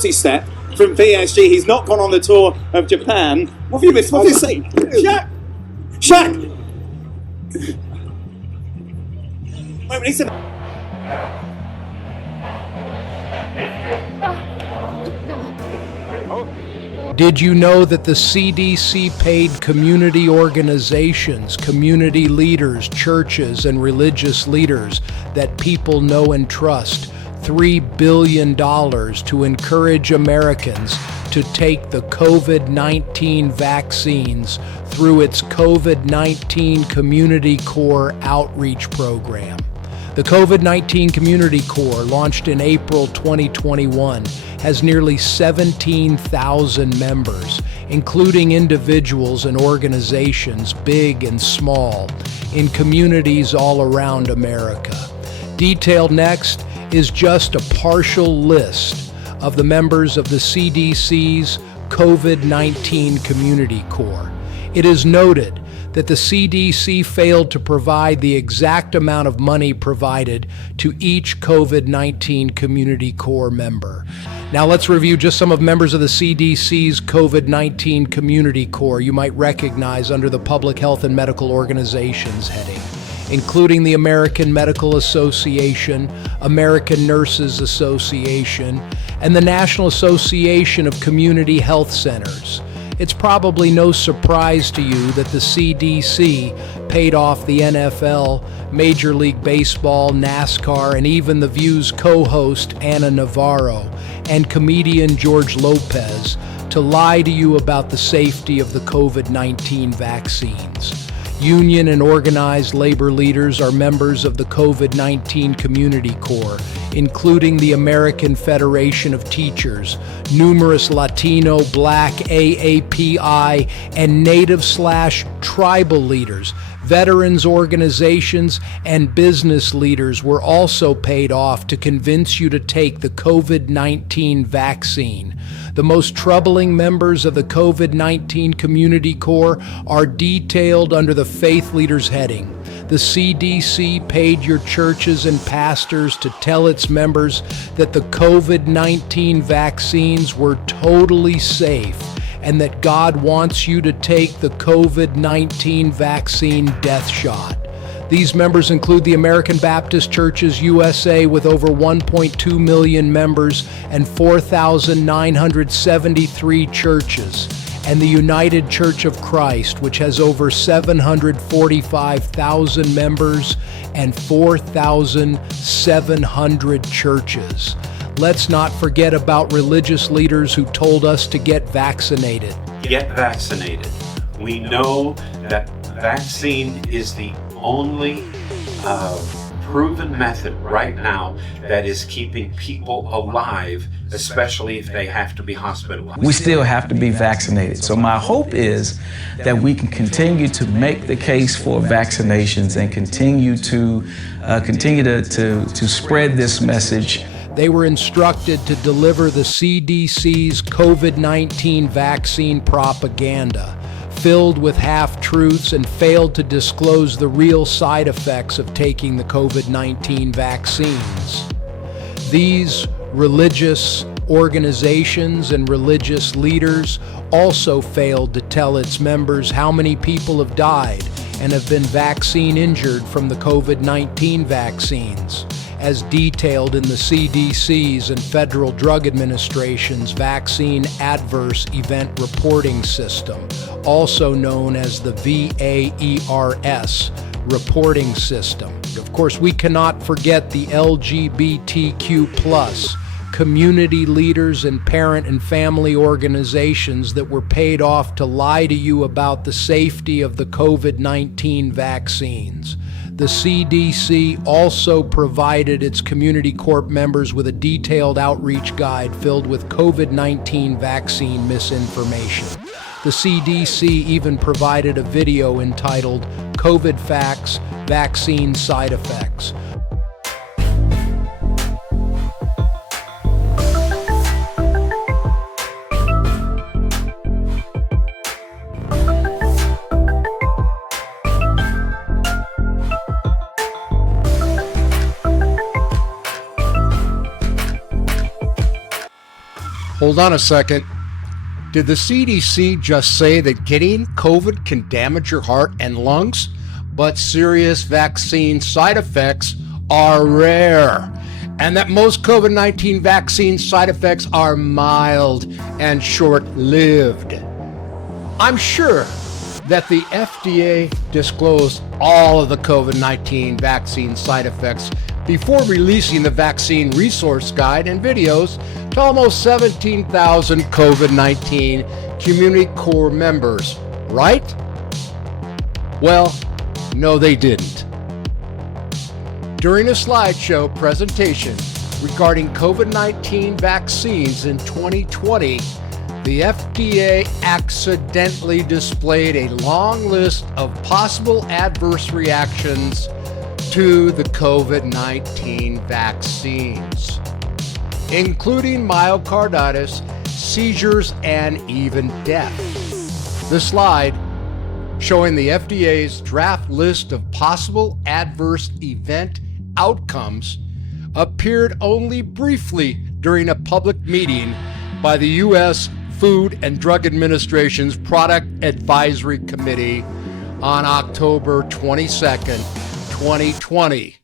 step from PSG. He's not gone on the tour of Japan. What have you missed? What have you seen? Shaq! Wait, he said... Did you know that the CDC paid community organizations, community leaders, churches, and religious leaders that people know and trust $3 billion to encourage Americans to take the COVID-19 vaccines through its COVID-19 Community Corps outreach program? The COVID-19 Community Corps, launched in April 2021, has nearly 17,000 members, including individuals and organizations, big and small, in communities all around America. Detailed next is just a partial list of the members of the CDC's COVID-19 Community Corps. It is noted that the CDC failed to provide the exact amount of money provided to each COVID-19 Community Corps member. Now let's review just some of members of the CDC's COVID-19 Community Corps you might recognize under the Public Health and Medical Organizations heading, including the American Medical Association, American Nurses Association, and the National Association of Community Health Centers. It's probably no surprise to you that the CDC paid off the NFL, Major League Baseball, NASCAR, and even The View's co-host Ana Navarro and comedian George Lopez to lie to you about the safety of the COVID-19 vaccines. Union and organized labor leaders are members of the COVID-19 Community Corps, including the American Federation of Teachers, numerous Latino, Black, AAPI, and Native/tribal leaders. Veterans organizations and business leaders were also paid off to convince you to take the COVID-19 vaccine. The most troubling members of the COVID-19 Community Corps are detailed under the Faith Leaders heading. The CDC paid your churches and pastors to tell its members that the COVID-19 vaccines were totally safe and that God wants you to take the COVID-19 vaccine death shot. These members include the American Baptist Churches USA with over 1.2 million members and 4,973 churches, and the United Church of Christ, which has over 745,000 members and 4,700 churches. Let's not forget about religious leaders who told us to get vaccinated. Get vaccinated. We know that vaccine is the only proven method right now that is keeping people alive, especially if they have to be hospitalized. We still have to be vaccinated. So my hope is that we can continue to make the case for vaccinations and continue to spread this message. They were instructed to deliver the CDC's COVID-19 vaccine propaganda, filled with half-truths, and failed to disclose the real side effects of taking the COVID-19 vaccines. These religious organizations and religious leaders also failed to tell its members how many people have died and have been vaccine injured from the COVID-19 vaccines, as detailed in the CDC's and Federal Drug Administration's Vaccine Adverse Event Reporting System, also known as the VAERS reporting system. Of course, we cannot forget the LGBTQ+ community leaders and parent and family organizations that were paid off to lie to you about the safety of the COVID-19 vaccines. The CDC also provided its Community Corp members with a detailed outreach guide filled with COVID-19 vaccine misinformation. The CDC even provided a video entitled COVID Facts, Vaccine Side Effects. Hold on a second. Did the CDC just say that getting COVID can damage your heart and lungs, but serious vaccine side effects are rare, and that most COVID-19 vaccine side effects are mild and short-lived? I'm sure that the FDA disclosed all of the COVID-19 vaccine side effects before releasing the vaccine resource guide and videos to almost 17,000 COVID-19 community core members, right? Well, no, they didn't. During a slideshow presentation regarding COVID-19 vaccines in 2020, the FDA accidentally displayed a long list of possible adverse reactions to the COVID-19 vaccines, including myocarditis, seizures, and even death. The slide showing the FDA's draft list of possible adverse event outcomes appeared only briefly during a public meeting by the U.S. Food and Drug Administration's Product Advisory Committee on October 22nd, 2020,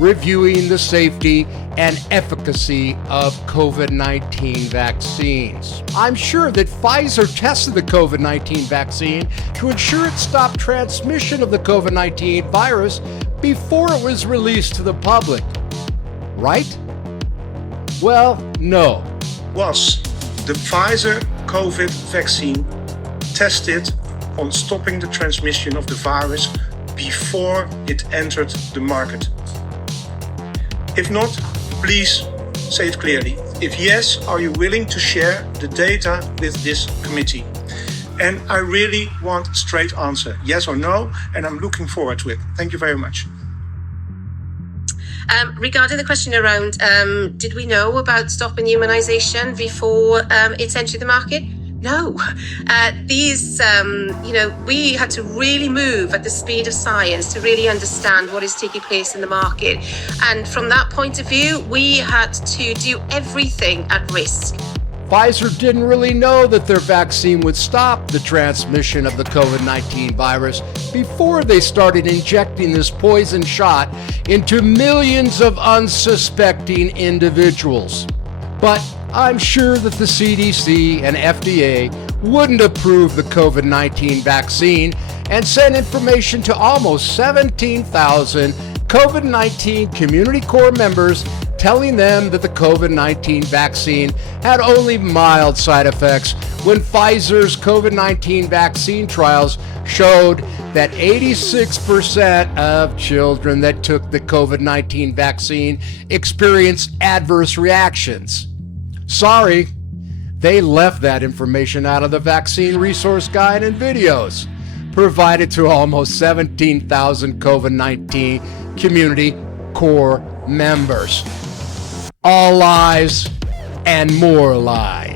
reviewing the safety and efficacy of COVID-19 vaccines. I'm sure that Pfizer tested the COVID-19 vaccine to ensure it stopped transmission of the COVID-19 virus before it was released to the public, right? Well, no. Was the Pfizer COVID vaccine tested on stopping the transmission of the virus before it entered the market? If not, please say it clearly. If yes, are you willing to share the data with this committee? And I really want a straight answer, yes or no, and I'm looking forward to it. Thank you very much. Regarding the question around, did we know about stopping immunisation before it entered the market? No. We had to really move at the speed of science to really understand what is taking place in the market. And from that point of view, we had to do everything at risk. Pfizer didn't really know that their vaccine would stop the transmission of the COVID-19 virus before they started injecting this poison shot into millions of unsuspecting individuals. But I'm sure that the CDC and FDA wouldn't approve the COVID-19 vaccine and send information to almost 17,000 COVID-19 community core members telling them that the COVID-19 vaccine had only mild side effects when Pfizer's COVID-19 vaccine trials showed that 86% of children that took the COVID-19 vaccine experienced adverse reactions. Sorry, they left that information out of the vaccine resource guide and videos provided to almost 17,000 COVID-19 community core members. All lies and more lies.